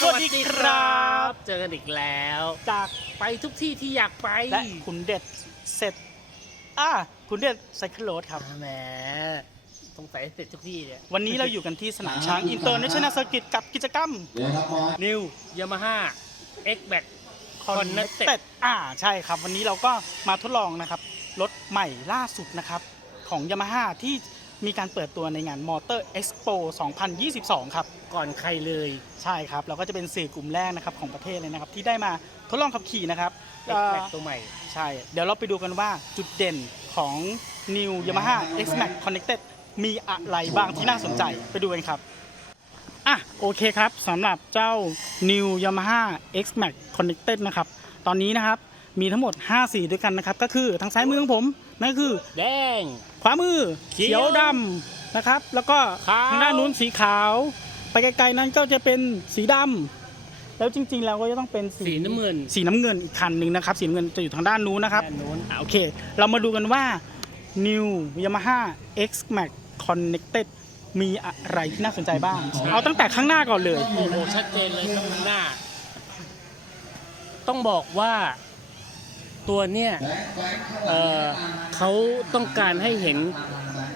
สวัสดีครับ เจอกันอีกแล้ว จากไปทุกที่ที่อยากไปและขุนเด็ดเสร็จอ่าขุนเด็ดไซเคิลโรดครับอ่าแหมสงสัยเสร็จทุกที่เนี่ยวันนี้เราอยู่กันที่สนามช้างอินเตอร์เนชั่นแนลเซอร์กิตกับกิจกรรมนิวยามาฮ่าเอ็กแบก Connected อ่าใช่ครับ วันนี้เราก็มาทดลองนะครับรถใหม่ล่าสุดนะครับของ Yamaha ที่ มีการเปิดตัวในงาน Motor Expo 2022 ครับ ก่อนใครเลย ใช่ครับ เราก็จะเป็นสื่อกลุ่มแรกนะครับของประเทศเลยนะครับ ที่ได้มาทดลองขับขี่นะครับเอ็กแบกเอ่อตัวใหม่ ใช่ เดี๋ยวเราไปดูกันว่าจุดเด่นของ New Yamaha X Max Connected มีอะไรบ้างที่น่าสนใจไปดูกันครับ อะโอเคครับสำหรับเจ้า New Yamaha X Max Connected นะครับ ตอนนี้นะครับมีทั้งหมด 5 สีด้วยกันนะครับ ก็คือทางซ้ายมือของผม นั่นก็คือแดง ขวามือเขียวเขียวดำนะครับ แล้วก็ขาวทางด้านนู้นสีขาว ไปไกลๆนั้นก็จะเป็นสีดำแล้วจริงๆแล้วก็จะต้องเป็นสีน้ำเงิน สีน้ำเงินอีกคันหนึ่งนะครับ สีน้ำเงินจะอยู่ทางด้านนู้นนะครับด้านนู้นอะโอเค เรามาดูกันว่า New Yamaha X Max Connected มีอะไรที่น่าสนใจบ้าง เอาตั้งแต่ข้างหน้าก่อนเลย โอ้โหชัดเจนเลยครับข้างหน้า ต้องบอกว่า ตัวเนี่ยเอ่อเขาต้องการให้เห็น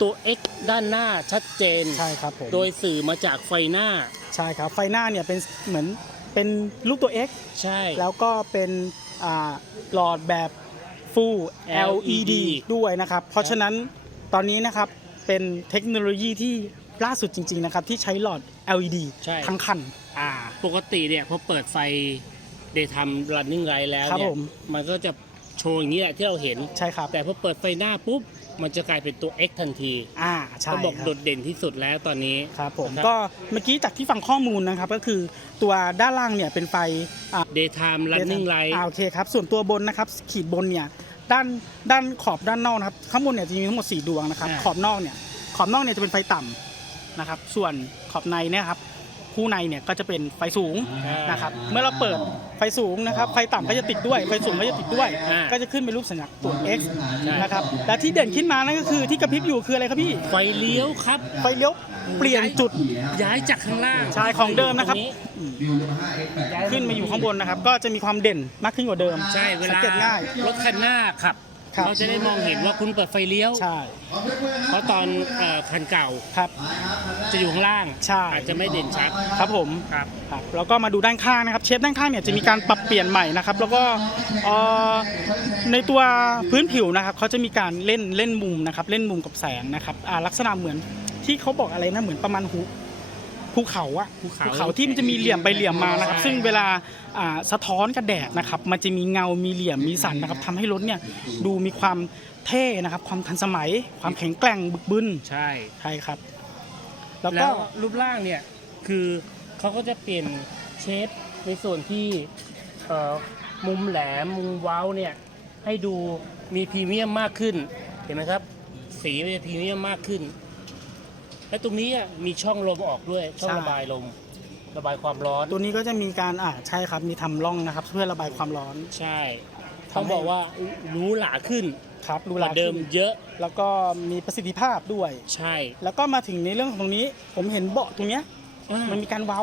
ตัว X ด้านหน้าชัดเจน ใช่ครับผมโดยสื่อมาจากไฟหน้า ใช่ครับ ไฟหน้าเนี่ยเป็นเหมือนเป็นลูกตัว X ใช่ แล้วก็เป็นอ่าหลอดแบบ Full LED LED ด้วยนะครับ เพราะฉะนั้นตอนนี้นะครับเป็นเทคโนโลยีที่ล่าสุดจริง ๆ นะครับ ที่ใช้หลอด LED ใช่ทั้งคันอ่าปกติเนี่ยพอเปิดไฟ Daytime Running Light แล้วครับเนี่ยผมมันก็จะ โชว์อย่างนี้แหละที่เราเห็น ใช่ครับ แต่พอเปิดไฟหน้าปุ๊บ มันจะกลายเป็นตัว X ทันทีอ่าใช่ต้องบอกครับโดดเด่นที่สุดแล้วตอนนี้ ครับผมนะครับ ก็เมื่อกี้จากที่ฟังข้อมูลนะครับก็คือตัวด้านล่างเนี่ยเป็นไฟอ่า Daytime Running Light อ่าโอเคครับ ส่วนตัวบนนะครับขีดบนเนี่ยด้านด้านขอบด้านนอกนะครับข้างบนเนี่ยจะมีทั้งหมด 4 ดวงนะครับอ่า ขอบนอกเนี่ยขอบนอกเนี่ยจะเป็นไฟต่ำนะครับส่วนขอบในเนี่ยครับ คู่ในเนี่ยก็จะเป็นไฟสูงนะครับเมื่อเราเปิดไฟสูงนะครับไฟต่ำก็จะติดด้วยไฟสูงก็จะติดด้วยอ่าก็จะขึ้นเป็นรูปสัญลักษณ์ตัว X ใช่นะครับและที่เด่นขึ้นมานั่นก็คือที่กระพริบอยู่คืออะไรครับพี่ไฟเลี้ยวครับ ไฟเลี้ยวเปลี่ยนจุดย้ายจากข้างล่างใช่ของเดิมนะครับตงย้ยขึ้นมาอยู่ข้างบนนะครับ ก็จะมีความเด่นมากขึ้นกว่าเดิมใช่เวสังลาเกตง่ายรถคันหน้าขับ ครับเราจะได้มองเห็นว่าคุณเปิดไฟเลี้ยว ใช่ เพราะตอนเอ่อคันเก่าครับ จะอยู่ข้างล่างใช่ อาจจะไม่เด่นชัดครับผม ครับ ครับแล้วก็มาดูด้านข้างนะครับ เชฟด้านข้างเนี่ยจะมีการปรับเปลี่ยนใหม่นะครับ แล้วก็เอ่อในตัวพื้นผิวนะครับเขาจะมีการเล่นเล่นมุมนะครับ เล่นมุมกับแสงนะครับอ่าลักษณะเหมือนที่เขาบอกอะไรนะเหมือนประมาณหู ภูเขาอะภูเขาที่มันจะมีเหลี่ยมไปเหลี่ยมมานะครับใช่ซึ่งเวลาอ่าสะท้อนกับแดดนะครับ มันจะมีเงามีเหลี่ยมมีสันนะครับทำให้รถเนี่ยดูมีความเท่นะครับ ความทันสมัย ความแข็งแกร่งบึกบึนใช่ ใช่ครับ แล้วแล้ก็วรูปร่างเนี่ยคือเขาก็จะเปลี่ยนเชฟในส่วนที่เอ่อมุมแหลมมุมเว้าเนี่ยให้ดูมีพรีเมียมมากขึ้น เห็นไหมครับ สีมันจะพรีเมียมมากขึ้น และตรงนี้อะมีช่องลมออกด้วยช่องใช่ ระบายลม ระบายความร้อนตัวนี้ก็จะมีการอ่าใช่ครับมีทำร่องนะครับ เพื่อระบายความร้อนใช่ทำให้ต้องบอกว่าหรูหราขึ้นครับดูกแลว่าเดิมขึ้นเยอะแล้วก็มีประสิทธิภาพด้วย ใช่แล้วก็มาถึงในเรื่องของตรงนี้ ผมเห็นเบาะตรงเนี้ยอ่ามันมีการเว้า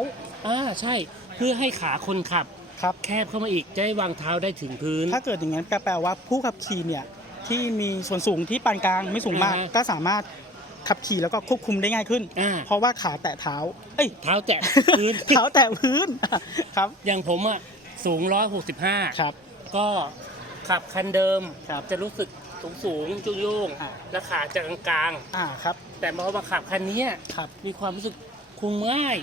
อ่าใช่ เพื่อให้ขาคนขับ ครับ แคบเข้ามาอีกจะได้วางเท้าได้ถึงพื้น ถ้าเกิดอย่างนั้นก็แปลว่าผู้ขับขี่เนี่ยที่มีส่วนสูงที่ปานกลางไม่สูงมาก อ่าฮะ ก็สามารถ ขับขี่แล้วก็ควบคุมได้ง่ายขึ้น อ่า เพราะว่าขาแตะเท้า เอ้ย เท้าแตะพื้น เท้าแตะพื้นครับอย่างผมอะสูง 165 ครับ ก็ขับคันเดิมครับจะรู้สึกสูงสูงๆจุงยุ่งๆอ่า และขาจะกลางอ่าครับๆ แต่พอมาขับคันนี้ครับมีความรู้สึกคุมง่าย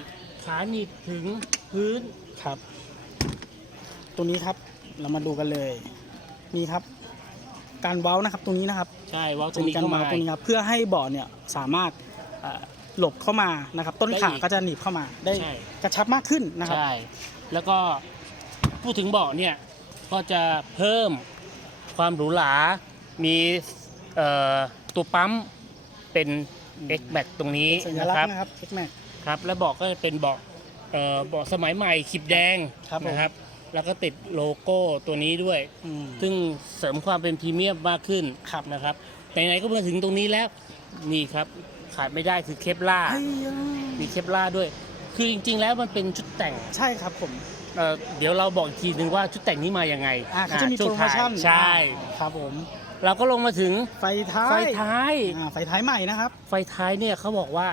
ขาหนีบถึงพื้น ครับ ตัวนี้ครับเรามาดูกันเลย มีครับ การเว้านะครับตรงนี้นะครับใช่เว่าตรจะงมีนี้การเข้าเว้ามาตรงนี้ครับเพื่อให้เบาะเนี่ยสามารถเอ่อหลบเข้ามานะครับ ต้นได้ขาอีกก็จะหนีบเข้ามาได้ใช่ กระชับมากขึ้นนะครับ ใช่แล้วก็พูดถึงเบาะเนี่ยก็จะเพิ่มความหรูหรา มีเอ่อตัวปั๊มเป็น X b a c ตรงนี้สัญนะลักคษรับณ์นะครับ X Max ครับและเบาะก็จะเป็นเบาะเอ่อเบาะสมัยใหม่ขีบแดงครับผม นะครับ แล้วก็ติดโลโก้ตัวนี้ด้วยอืมซึ่งเสริมความเป็นพรีเมียมมากขึ้นครับนะครับไหนๆก็มาถึงตรงนี้แล้วนี่ครับขาดไม่ได้คือเคปล่าเฮ้ยมีเคปล่าด้วย คือจริง ๆ แล้วมันเป็นชุดแต่งใช่ครับผมเอ่อเดี๋ยวเราบอกอีกทีนึงว่าชุดแต่งนี้มายังไงอ่าก็จะมีช่โปวรงโมชั่นท้ายใช่ครับผม เราก็ลงมาถึงไฟท้ายไฟท้ายอ่าไฟท้ายใหม่นะครับ ไฟท้ายเนี่ยเขาบอกว่า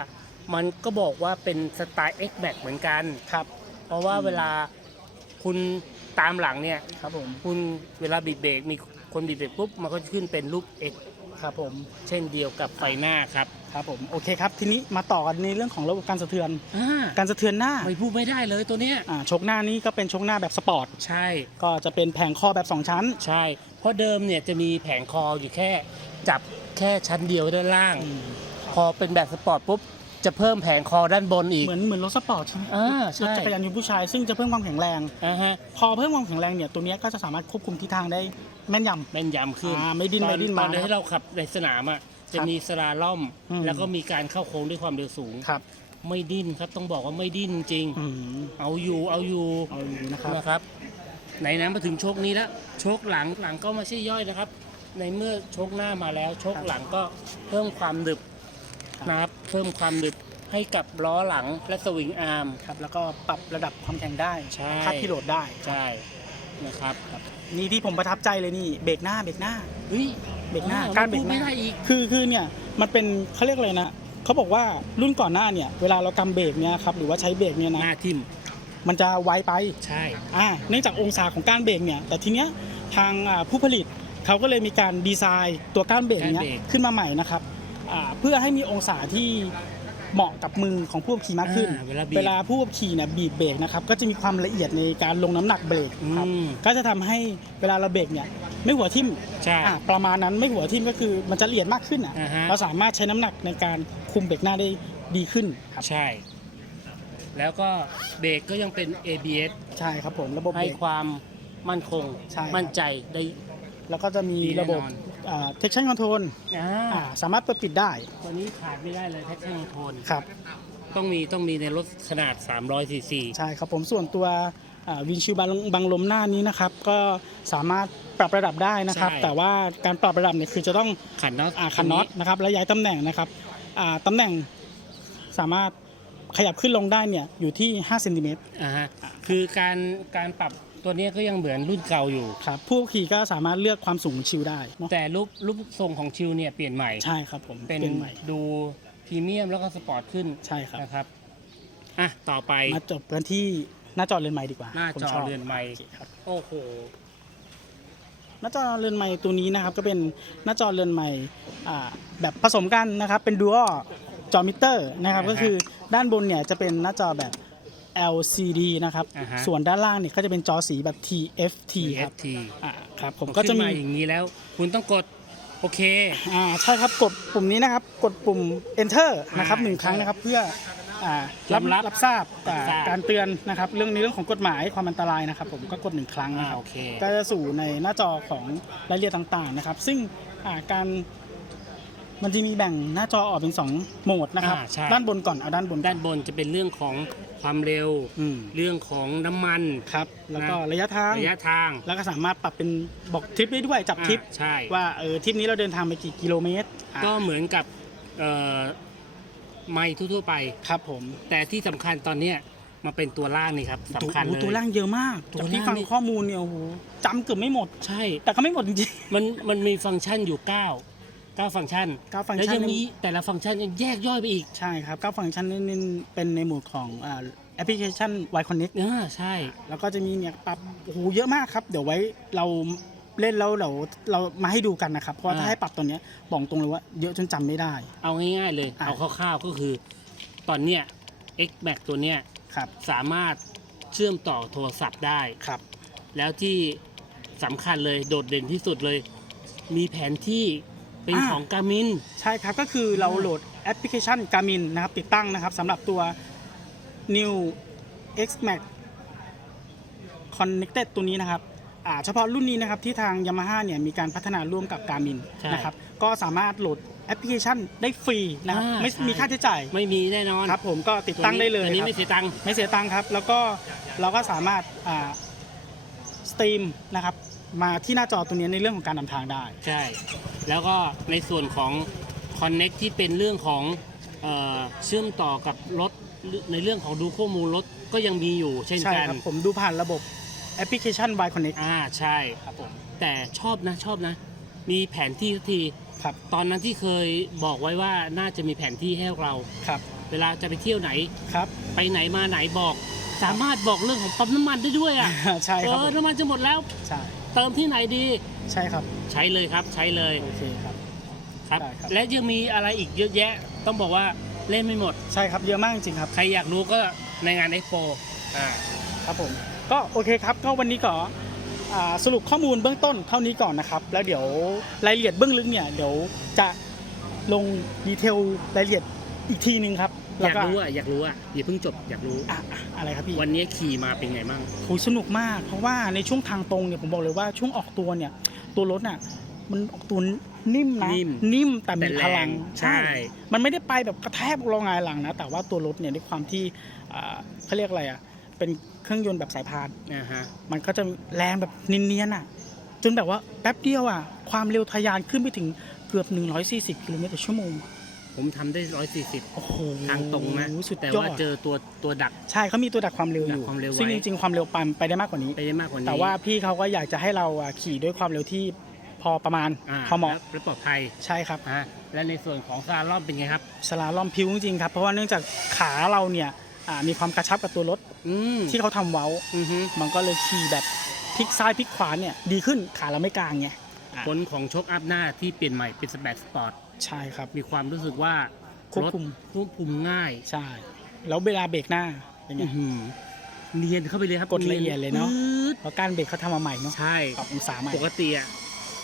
มันก็บอกว่าเป็นสไตล์ X Max เหมือนกันครับ เพราะว่าเวลา คุณตามหลังเนี่ย ครับผม คุณเวลาบีบเบรกมีคนบีบเบรกปุ๊บมันก็จะขึ้นเป็นรูป X ครับผม เช่นเดียวกับไฟหน้าครับ ครับผม โอเคครับ ทีนี้มาต่อกันในเรื่องของระบบการสะเทือน อ่าการสะเทือนหน้าไม่พูดไม่ได้เลยตัวเนี้ยอ่าชกหน้านี้ก็เป็นชกหน้าแบบสปอร์ต ใช่ ก็จะเป็นแผงคอแบบ 2 ชั้น ใช่ เพราะเดิมเนี่ยจะมีแผงคออยู่แค่ จับแค่ชั้นเดียวด้านล่าง พอเป็นแบบสปอร์ตปุ๊บ จะเพิ่มแผงคอด้านบนอีก เหมือนเหมือนรถสปอร์ตใช่ไหมอ่ารถใช่จักรยานยนต์ผู้ชายซึ่งจะเพิ่มความแข็งแรง อ่าฮะพอเพิ่มความแข็งแรงเนี่ยตัวเนี้ยก็จะสามารถควบคุมทิศทางได้แม่นยำ แม่นยำขึ้นอ่าไม่ดิ้นตอไม่ดิ้นตมาอนนะครับที่เราขับในสนามอะจะครับมีสลาล่อม อืม แล้วก็มีการเข้าโค้งด้วยความเร็วสูง ครับไม่ดิ้นครับต้องบอกว่าไม่ดิ้นจริง อืมเอาอยู่เอาอยู่เอาอยู่นะครับ นะครับ ไหนนะมาถึงโชคนี้แล้วโชคหลังหลังก็ไม่ใช่ย่อยนะครับ ในเมื่อโชคหน้ามาแล้ว โชคหลังก็เพิ่มความหนึบครับ นะครับเพิ่มความหนึบให้กับล้อหลังและสวิงอาร์มครับแล้วก็ปรับระดับความแข็งได้ใช่ คัดพิโหลดได้ ใช่นะครับนี่ที่ผมประทับใจเลยนี่เบรกหน้าเบรกหน้าเฮ้ยเบรกหน้าอ่การเบรกหน้าพูดไม่ได้อีก คือคือเนี่ยมันเป็นเขาเรียกอะไรนะเขาบอกว่ารุ่นก่อนหน้าเนี่ยเวลาเรากำเบรกเนี่ยครับหรือว่าใช้เบรกเนี่ยหนะน้าทิมมันจะไวไปใช่อ่าเนื่องจากองศาของก้านเบรกเนี่ยแต่ทีเนี้ยทางอ่าผู้ผลิตเขาก็เลยมีการดีไซน์ตัวก้านเบรกเนี้ยขึ้นมาใหม่นะครับอ่า เพื่อให้มีองศาที่เหมาะกับมือของผู้ขับขี่มากขึ้น อ่าเวลาบีบเวลาผู้ขับขี่เนี่ยบีบเบรกนะครับ ก็จะมีความละเอียดในการลงน้ำหนักเบรกครับ อืมก็จะทำให้เวลาเราเบรกเนี่ยไม่หัวทิ่มใช่อะประมาณนั้นไม่หัวทิ่มก็คือมันจะละเอียดมากขึ้นอะ อ่าฮะ เราสามารถใช้น้ำหนักในการคุมเบรกหน้าได้ดีขึ้นครับใช่ แล้วก็เบรกก็ยังเป็น ABS ใช่ครับผมระบบให้เบรก ความมั่นคง ใช่ครับ มั่นใจได้ แล้วก็จะมีดีแน่ระบบ นอนอ่า traction control อ่าอ่าสามารถเปิดปิดได้ตัวนี้ขาดไม่ได้เลยแท็กชั่นโทนครับต้องมีต้องมีในรถขนาด 300ซีซีใช่ครับผมส่วนตัววินชิวบังบังลมหน้านี้นะครับ ก็สามารถปรับระดับได้นะครับ แต่ว่าการปรับระดับเนี่ยคือจะต้องขันน็อตอ่าคันน็อตนะครับและย้ายตำแหน่งนะครับอ่าตำแหน่งสามารถขยับขึ้นลงได้เนี่ยอยู่ที่5เซนติเมตรอ่าฮะคือการการปรับ ตัวเนี้ยก็ยังเหมือนรุ่นเก่าอยู่ ครับผู้ขี่ก็สามารถเลือกความสูงของชิวได้เนอะแต่รูปรูปทรงของชิวเนี่ยเปลี่ยนใหม่ใช่ครับผมเป็นใหม่ดูพรีเมียมแล้วก็สปอร์ตขึ้นใช่ครับนะครับอะต่อไปมาจบกันที่หน้าจอเรือนไม้ดีกว่าหน้าผมจอชบเรือนไมค์โอเคครับโอ้โหหน้าจอเรือนไม้ตัวนี้นะครับก็เป็นหน้าจอเรือนไม้อ่าแบบผสมกันนะครับเป็นดูอัลจอมิเตอร์นะครับอ่าฮะก็คือด้านบนเนี่ยจะเป็นหน้าจอแบบ LCD นะครับ อ่าฮะ ส่วนด้านล่างเนี่ยก็จะเป็นจอสีแบบ TFT ครับ TFT อ่าครับผมก็ก็จะจะมีมีอย่างนี้แล้ว คุณต้องกดโอเค อ่าใช่ครับกดปุ่มนี้นะครับ กดปุ่ม enter นะครับอ่าหนึ่งครั้งนะครับเพื่ออ่ายอมรับรับทราบอ่ารับทราบ การเตือนนะครับ เรื่องในเรื่องของกฎหมายความอันตรายนะครับ ผมก็กดหนึ่งครั้งอ่านะครับ โอเคก็จะสู่ในหน้าจอของรายละเอียดต่างๆนะครับ ซึ่งอ่าการมันจะมีแบ่งหน้าจอออกเป็น 2 โหมดนะครับ อ่าใช่ ด้านบนก่อนเอาด้านบนก่ด้านบนจะเป็นเรื่องของ ความเร็ว อืมเรื่องของน้ำมัน ครับ แล้วก็นะ ระยะทาง ระยะทางแล้วก็สามารถปรับเป็นบอกทริปได้ด้วยจับทริป อ่าใช่ ว่าเออทริปนี้เราเดินทางไปกี่กิโลเมตรอ่าก็เหมือนกับเอ่อไม้ทั่วๆไป ครับผมแต่ที่สำคัญตอนเนี้ยมาเป็นตัวล่างนี่ครับสำคัญโอ้เลโหตัวยล่างเยอะมากตัวจากที่ล่างฟังนี่ ข้อมูลเนี่ยโอ้โหจำเกือบไม่หมด ใช่ แต่ก็ไม่หมดจริงมันมันมีฟังก์ชันอยู่ 9 9 ฟังก์ชันๆเก้าฟังก์แล้วชันยังมีแต่ละฟังก์ชันยังแยกย่อยไปอีกใช่ครับเก้าฟังก์ชันนี่เป็นในหมวดของอ่าแอปพลิเคชัน Y Connect อ่าใช่ แล้วก็จะมีเนี่ยปรับโอ้โหเยอะมากครับ เดี๋ยวไว้เราเล่นแล้วเดี๋ยวเรามาให้ดูกันนะครับ เพราะว่าถ้าให้ปรับตัวเนี้ยบอกตรงเลยว่าเยอะจนจำไม่ได้ เอาง่ายๆเลย อะ เอาคร่าวๆก็คือ ตอนเนี้ย X Max ตัวเนี้ยครับสามารถเชื่อมต่อโทรศัพท์ได้ ครับ แล้วที่สำคัญเลยโดดเด่นที่สุดเลย มีแผนที่ เป็นของกามิน ใช่ครับก็คือเราโหลดแอปพลิเคชัน Garmin นะครับติดตั้งนะครับสำหรับตัว New X Max Connected ตัวนี้นะครับอ่าเฉพาะรุ่นนี้นะครับที่ทาง Yamaha เนี่ยมีการพัฒนาร่วมกับ Garmin ใช่ นะครับก็สามารถโหลดแอปพลิเคชันได้ฟรีนะครับอ่าไม่ใช่มีค่าใช้จ่ายไม่มีแน่นอนครับผมก็ติดตั้งได้เลยตัวนี้ครับ ไม่เสียตังค์ ไม่เสียตังค์ครับ แล้วก็เราก็สามารถอ่าสตรีมนะครับ มาที่หน้าจอตัวนี้ในเรื่องของการนำทางได้ ใช่ แล้วก็ในส่วนของ Connect ที่เป็นเรื่องของเออเชื่อมต่อกับรถในเรื่องของดูข้อมูลรถก็ยังมีอยู่เช่นใช่กันครับผมดูผ่านระบบแอปพลิเคชัน Y Connect อ่าใช่ครับผมแต่ชอบนะชอบนะ มีแผนที่สักทีครับตอนนั้นที่เคยบอกไว้ว่าน่าจะมีแผนที่ให้เราครับเวลาจะไปเที่ยวไหน ครับ ไปไหนมาไหนบอก สามารถบอกเรื่องของปั๊มน้ำมันได้ด้วยอะใช่เอครับอผมน้ำมันจะหมดแล้ว ใช่ เติมที่ไหนดี ใช่ครับ ใช้เลยครับใช้เลยโอเคครับ ครับ ได้ครับ และยังมีอะไรอีกเยอะแยะ ต้องบอกว่าเล่นไม่หมด ใช่ครับเยอะมากจริงๆครับ ใครอยากรู้ก็ในงานเอ็กโปอ่า ครับผมก็โอเคครับก็วันนี้ก็อ่าสรุปข้อมูลเบื้องต้นเท่านี้ก่อนนะครับ แล้วเดี๋ยวรายละเอียดเบื้องลึกเนี่ยเดี๋ยวจะลงดีเทลรายละเอียดอีกทีนึงครับ อแล้วยากก็รู้อะอยากรู้อะอย่าเพิ่งจบอยากรู้ อะอะอะไรครับพี่ วันนี้ขี่มาเป็นไงบ้าง โหสนุกมากเพราะว่าในช่วงทางตรงเนี่ยผมบอกเลยว่าช่วงออกตัวเนี่ย ตัวรถน่ะมันออกตัวนิ่มนะนิ่มนิ่มแต่แต่มีแรพลังใช่ มันไม่ได้ไปแบบกระแทกรองงายหลังนะ แต่ว่าตัวรถเนี่ยด้วยความที่อ่าเขาเรียกอะไรอะเป็นเครื่องยนต์แบบสายพานอ่าฮะ มันก็จะแรงแบบเนียนๆอะ จนแบบว่าแป๊บเดียวอะ ความเร็วทะยานขึ้นไปถึงเกือบ 140กิโลเมตรต่อชั่วโมง ผมทำได้ร้อยสี่สิบโอ้โหทางตรงนะสุดแต่ยอว่าดเจอตัวตัวดัก ใช่เขามีตัวดักความเร็วอยู่ดักความเร็วไว้ ซึ่งจริงๆความเร็วปั๊มไปได้มากกว่านี้ ไปได้มากกว่านี้แต่ว่าพี่เขาก็อยากจะให้เราอะขี่ด้วยความเร็วที่พอประมาณอ่าพอเหมาะและและปลอดภัยใช่ครับ อ่าและในส่วนของซาลอนเป็นไงครับ สลาลอมพิวจริงๆครับ เพราะว่าเนื่องจากขาเราเนี่ยอ่ามีความกระชับกับตัวรถอืมที่เขาทำเว้า อือฮึมันก็เลยขี่แบบพลิกซ้ายพลิกขวาเนี่ยดีขึ้นขาเราไม่กลางไงอะผลของโชคอัพหน้าที่เปลี่ยนใหม่เป็นสแปดสปอร์ต ใช่ครับ มีความรู้สึกว่าควบคุม รถควบคุมง่ายใช่ แล้วเวลาเบรกหน้าเป็นไง อื้อหือเนียนเข้าไปเลยครับกดละเอียดเลยเนอะปื๊ดเพราะการเบรกเขาทำมาใหม่เนาะใช่ ปรับองศาใหม่ ปกติอะ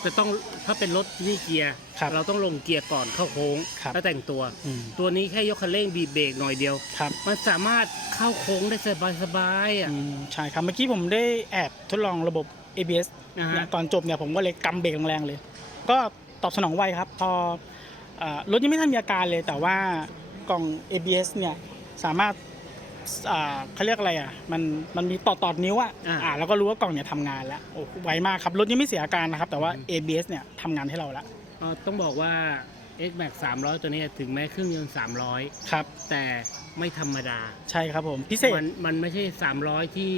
จะต้องถ้าเป็นรถที่เกียร์ ครับเราต้องลงเกียร์ก่อนเข้าโค้งครับ แล้วแต่งตัว อืมตัวนี้แค่ยกคันเร่งบีบเบรกหน่อยเดียว ครับมันสามารถเข้าโค้งได้สบายๆอะอืมใช่ครับเมื่อกี้ผมได้แอบทดลองระบบ ABS นะเนี่ยฮะตอนจบเนี่ยผมก็เลยกำเบรกแรงๆเลย ก็ตอบสนองไวครับ พอเอ่อ รถยังไม่ทันมีอาการเลยแต่ว่ากล่อง ABS เนี่ยสามารถอ่าเขาเรียกอะไรอะมันมันมีต่อต่อนิ้วอะอ่าอ่าแล้วก็รู้ว่ากล่องเนี่ยทำงานแล้วโอ้ไวมากครับรถยังไม่เสียอาการนะครับ แต่ว่า ABS เนี่ยทำงานให้เราแล้วเอ่อต้องบอกว่า X Max 300 ตัวนี้ถึงแม้เครื่องยนต์ 300 ครับ แต่ไม่ธรรมดา ใช่ครับผมพิเศษมันมันไม่ใช่ 300 ที่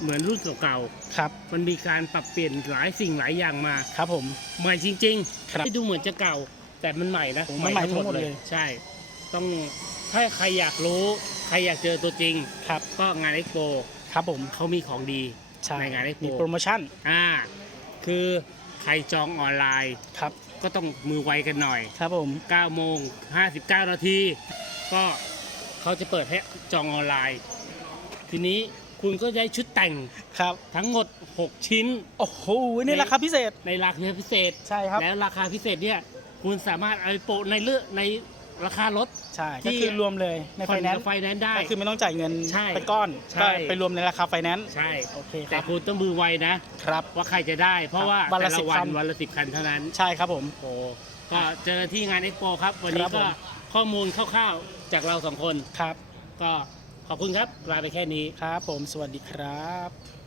เหมือนรุ่นเก่าครับๆมันมีการปรับเปลี่ยนหลายสิ่งหลายอย่างมาครับผมใหม่จริงครับๆที่ดูเหมือนจะเก่า แต่มันใหม่นะโอ้มันใหม่ทั้งหมดเลย ใช่ ต้องถ้าใครอยากรู้ใครอยากเจอตัวจริงครับก็งาน Expo ครับผมเขามีของดีใช่ในงาน Expo มีโปรโมชั่นอ่าคือใครจองออนไลน์ครับก็ต้องมือไวกันหน่อย ครับผม9โมง59 นาที ก็เขาจะเปิดให้จองออนไลน์ ทีนี้คุณก็ได้ชุดแต่งครับ ทั้งหมด 6 ชิ้น โอ้โหนี่ราคาพิเศษในราคาพิเศษ ใช่ครับ แล้วราคาพิเศษเนี่ย คุณสามารถเอาไปโปะในเลือกในราคารถ ใช่ที่ ก็คือรวมเลยในไฟแนนซ์ไฟแนนซ์ได้ ก็คือไม่ต้องจ่ายเงินใช่ไปก้อนใช่ ก็ไปรวมในราคาไฟแนนซ์ใช่ โอเคคแต่รับคุณต้องมือไวนะ ครับ ว่าใครจะได้ เพราะว่าวันละแต่ละ10วันคัน วันละสิบคันเท่านั้น ใช่ครับผม โอ้ก็เจอที่งานเอ็กโปครับ วันนี้ครับผก็ม ข้อมูลคร่าวๆ จากเราสองคน ครับก็ขอบคุณครับลาไปแค่นี้ ครับผมสวัสดีครับ